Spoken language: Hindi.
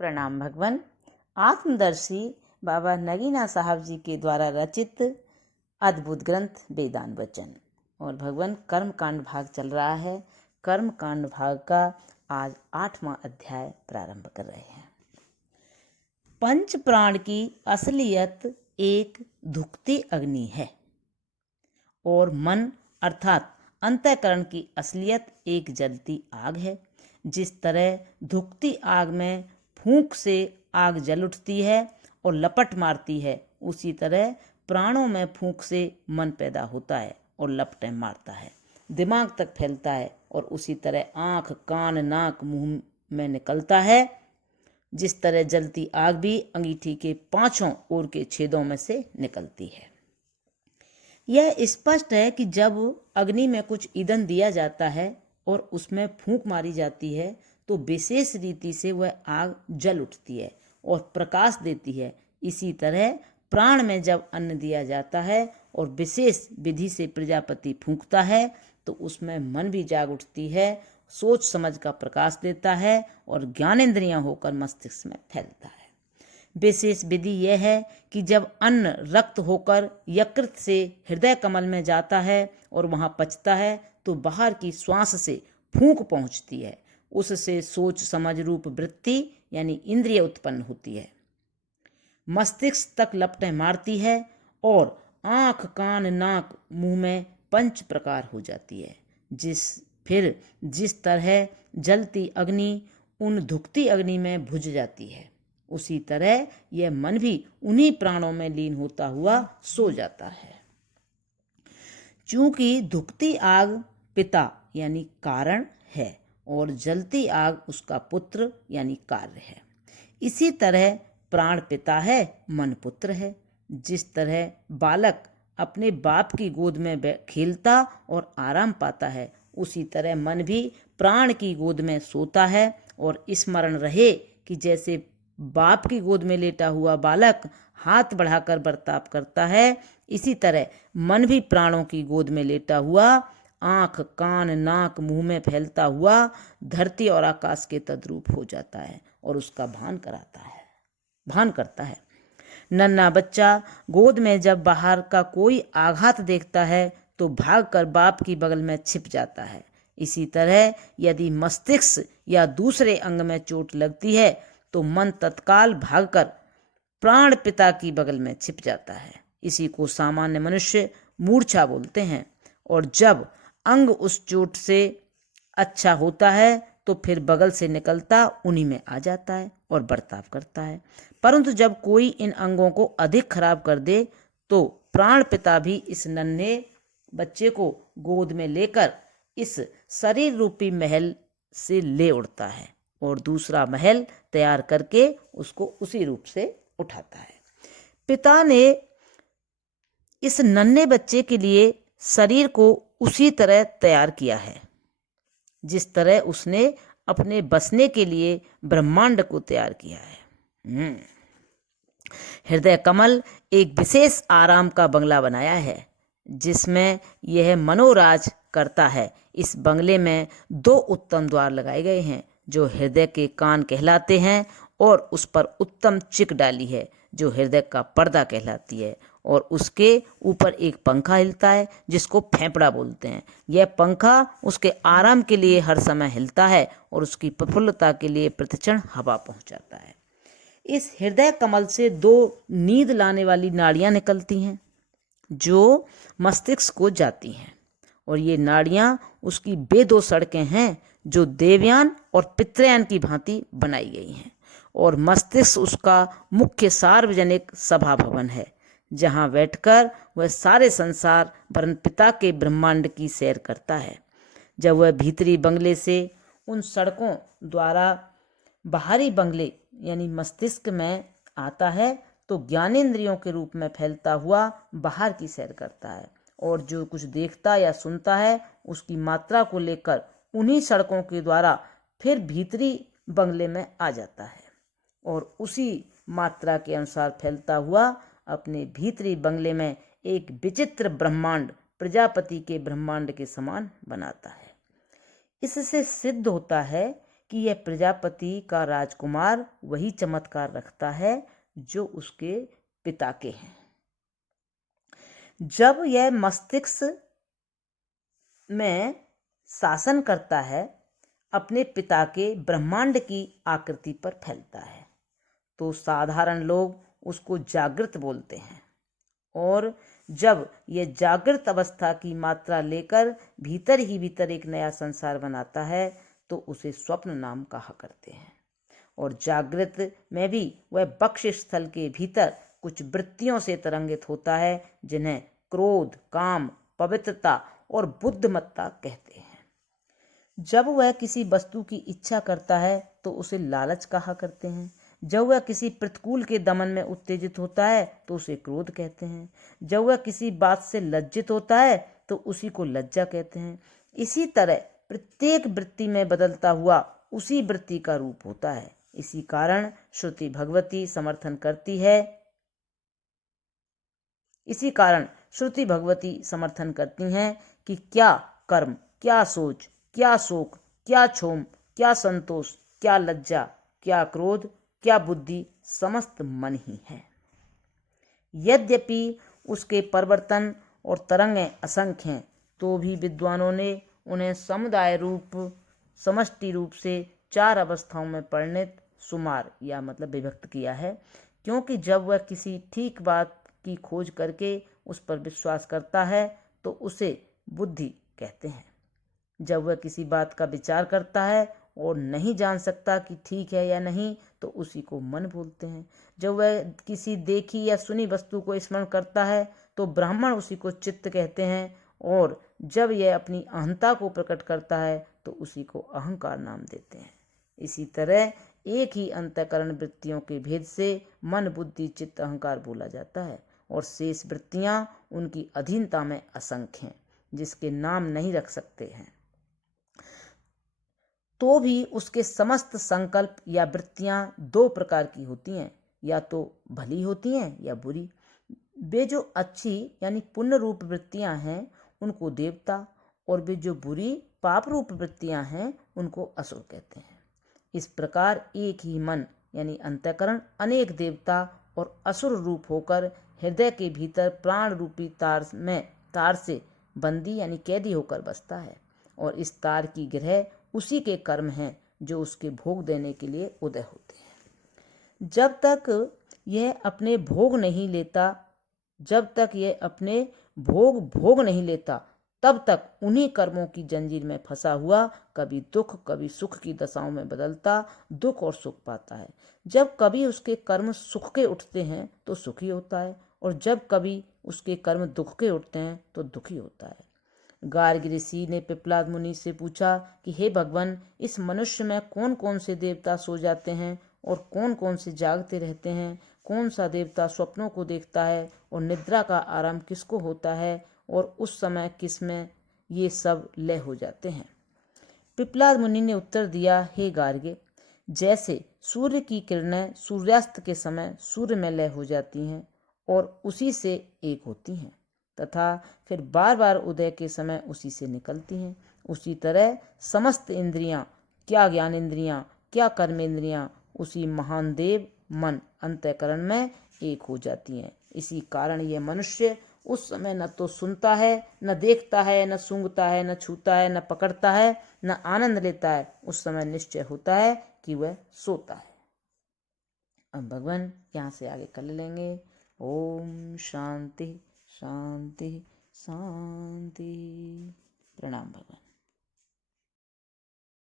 प्रणाम भगवान। आत्मदर्शी बाबा नगीना साहब जी के द्वारा रचित अद्भुत ग्रंथ वेदांत वचन। और भगवान कर्म कांड भाग चल रहा है। कर्म कांड भाग का आज 8वां अध्याय प्रारंभ कर रहे हैं। पंच प्राण की असलियत एक धुखती अग्नि है और मन अर्थात अंतःकरण की असलियत एक जलती आग है। जिस तरह धुखती आग में फूंक से आग जल उठती है और लपट मारती है, उसी तरह प्राणों में फूंक से मन पैदा होता है और लपटें मारता है, दिमाग तक फैलता है और उसी तरह आँख, कान, नाक, मुंह में निकलता है। जिस तरह जलती आग भी अंगीठी के 5 ओर के छेदों में से निकलती है। यह स्पष्ट है कि जब अग्नि में कुछ ईंधन दिया जाता है और उसमें फूंक मारी जाती है तो विशेष रीति से वह आग जल उठती है और प्रकाश देती है। इसी तरह प्राण में जब अन्न दिया जाता है और विशेष विधि से प्रजापति फूंकता है तो उसमें मन भी जाग उठती है, सोच समझ का प्रकाश देता है और ज्ञानेंद्रियां होकर मस्तिष्क में फैलता है। विशेष विधि यह है कि जब अन्न रक्त होकर यकृत से हृदय कमल में जाता है और वहाँ पचता है तो बाहर की श्वास से फूंक पहुँचती है, उससे सोच समझ रूप वृत्ति यानी इंद्रिय उत्पन्न होती है, मस्तिष्क तक लपटें मारती है और आँख, कान, नाक, मुंह में पंच प्रकार हो जाती है। जिस तरह जलती अग्नि उन धुखती अग्नि में भुज जाती है, उसी तरह यह मन भी उन्हीं प्राणों में लीन होता हुआ सो जाता है। चूंकि धुखती आग पिता यानी कारण है और जलती आग उसका पुत्र यानी कार्य है, इसी तरह प्राण पिता है, मन पुत्र है। जिस तरह बालक अपने बाप की गोद में खेलता और आराम पाता है, उसी तरह मन भी प्राण की गोद में सोता है और स्मरण रहे कि जैसे बाप की गोद में लेटा हुआ बालक हाथ बढ़ाकर बर्ताव करता है, इसी तरह मन भी प्राणों की गोद में लेटा हुआ आँख, कान, नाक, मुंह में फैलता हुआ धरती और आकाश के तद्रूप हो जाता है और उसका भान करता है। नन्हा बच्चा गोद में जब बाहर का कोई आघात देखता है तो भागकर बाप की बगल में छिप जाता है। इसी तरह यदि मस्तिष्क या दूसरे अंग में चोट लगती है तो मन तत्काल भागकर प्राण पिता की बगल में छिप जाता है। इसी को सामान्य मनुष्य मूर्छा बोलते हैं। और जब अंग उस चोट से अच्छा होता है तो फिर बगल से निकलता उन्हीं में आ जाता है और बर्ताव करता है। परंतु जब कोई इन अंगों को अधिक खराब कर दे तो प्राण पिता भी इस नन्हे बच्चे को गोद में लेकर इस शरीर रूपी महल से ले उड़ता है और दूसरा महल तैयार करके उसको उसी रूप से उठाता है। पिता ने इस नन्हे बच्चे के लिए शरीर को उसी तरह तैयार किया है जिस तरह उसने अपने बसने के लिए ब्रह्मांड को तैयार किया है। हृदय कमल एक विशेष आराम का बंगला बनाया है जिसमें यह मनोराज करता है। इस बंगले में 2 उत्तम द्वार लगाए गए हैं जो हृदय के कान कहलाते हैं और उस पर उत्तम चिक डाली है जो हृदय का पर्दा कहलाती है और उसके ऊपर एक पंखा हिलता है जिसको फेफड़ा बोलते हैं। यह पंखा उसके आराम के लिए हर समय हिलता है और उसकी प्रफुल्लता के लिए प्रतिक्षण हवा पहुंचाता है। इस हृदय कमल से 2 नींद लाने वाली नाड़ियां निकलती हैं जो मस्तिष्क को जाती हैं और ये नाड़ियां उसकी वे 2 सड़कें हैं जो देवयान और पितृयान की भांति बनाई गई हैं और मस्तिष्क उसका मुख्य सार्वजनिक सभा भवन है जहाँ बैठकर वह सारे संसार वरन पिता के ब्रह्मांड की सैर करता है। जब वह भीतरी बंगले से उन सड़कों द्वारा बाहरी बंगले यानी मस्तिष्क में आता है तो ज्ञानेंद्रियों के रूप में फैलता हुआ बाहर की सैर करता है और जो कुछ देखता या सुनता है उसकी मात्रा को लेकर उन्हीं सड़कों के द्वारा फिर भीतरी बंगले में आ जाता है और उसी मात्रा के अनुसार फैलता हुआ अपने भीतरी बंगले में एक विचित्र ब्रह्मांड प्रजापति के ब्रह्मांड के समान बनाता है। इससे सिद्ध होता है कि यह प्रजापति का राजकुमार वही चमत्कार रखता है जो उसके पिता के हैं। जब यह मस्तिष्क में शासन करता है, अपने पिता के ब्रह्मांड की आकृति पर फैलता है, तो साधारण लोग उसको जागृत बोलते हैं। और जब यह जागृत अवस्था की मात्रा लेकर भीतर ही भीतर एक नया संसार बनाता है, तो उसे स्वप्न नाम कहा करते हैं। और जागृत में भी वह बक्ष स्थल के भीतर कुछ वृत्तियों से तरंगित होता है, जिन्हें क्रोध, काम, पवित्रता और बुद्धिमत्ता कहते हैं। जब वह किसी वस्तु की इच्छा करता है तो उसे लालच कहा करते हैं। जब वह किसी प्रतिकूल के दमन में उत्तेजित होता है तो उसे क्रोध कहते हैं। जब वह किसी बात से लज्जित होता है तो उसी को लज्जा कहते हैं। इसी तरह प्रत्येक वृत्ति में बदलता हुआ उसी वृत्ति का रूप होता है। इसी कारण श्रुति भगवती समर्थन करती हैं कि क्या कर्म, क्या सोच, क्या शोक, क्या क्षोभ, क्या संतोष, क्या लज्जा, क्या क्रोध, क्या बुद्धि, समस्त मन ही है। यद्यपि उसके परिवर्तन और तरंगें असंख्य हैं, तो भी विद्वानों ने उन्हें समुदाय रूप, समष्टि रूप से 4 अवस्थाओं में परिणत, सुमार या मतलब विभक्त किया है। क्योंकि जब वह किसी ठीक बात की खोज करके उस पर विश्वास करता है तो उसे बुद्धि कहते हैं। जब वह किसी बात का विचार करता है और नहीं जान सकता कि ठीक है या नहीं, तो उसी को मन बोलते हैं। जब वह किसी देखी या सुनी वस्तु को स्मरण करता है तो ब्राह्मण उसी को चित्त कहते हैं। और जब यह अपनी अहंता को प्रकट करता है तो उसी को अहंकार नाम देते हैं। इसी तरह एक ही अंतःकरण वृत्तियों के भेद से मन, बुद्धि, चित्त, अहंकार बोला जाता है। और शेष वृत्तियां उनकी अधीनता में असंख्य हैं, जिसके नाम नहीं रख सकते हैं। तो भी उसके समस्त संकल्प या वृत्तियां 2 प्रकार की होती हैं, या तो भली होती हैं या बुरी। वे जो अच्छी यानी पुण्य रूप वृत्तियां हैं उनको देवता, और वे जो बुरी पाप रूप वृत्तियां हैं उनको असुर कहते हैं। इस प्रकार एक ही मन यानी अंतःकरण अनेक देवता और असुर रूप होकर हृदय के भीतर प्राण रूपी तार से बंदी यानी कैदी होकर बसता है। और इस तार की ग्रह उसी के कर्म हैं जो उसके भोग देने के लिए उदय होते हैं। जब तक यह अपने भोग नहीं लेता तब तक उन्हीं कर्मों की जंजीर में फंसा हुआ कभी दुख कभी सुख की दशाओं में बदलता दुख और सुख पाता है। जब कभी उसके कर्म सुख के उठते हैं तो सुखी होता है, और जब कभी उसके कर्म दुख के उठते हैं तो दुखी होता है। गार्ग ऋषि ने पिप्पलाद मुनि से पूछा कि हे भगवान, इस मनुष्य में कौन कौन से देवता सो जाते हैं और कौन कौन से जागते रहते हैं? कौन सा देवता स्वप्नों को देखता है और निद्रा का आराम किसको होता है, और उस समय किसमें ये सब लय हो जाते हैं? पिप्पलाद मुनि ने उत्तर दिया, हे गार्गे, जैसे सूर्य की किरणें सूर्यास्त के समय सूर्य में लय हो जाती हैं और उसी से एक होती हैं तथा फिर बार बार उदय के समय उसी से निकलती हैं, उसी तरह समस्त इंद्रियां, क्या ज्ञानेंद्रियां, क्या कर्मेंद्रियां उसी महान देव मन अंतःकरण में एक हो जाती हैं। इसी कारण ये मनुष्य उस समय न तो सुनता है, न देखता है, न सूंघता है, न छूता है, न पकड़ता है, न आनंद लेता है। उस समय निश्चय होता है कि वह सोता है। अब भगवान यहाँ से आगे कर लेंगे। ओम शांति शांति शांति।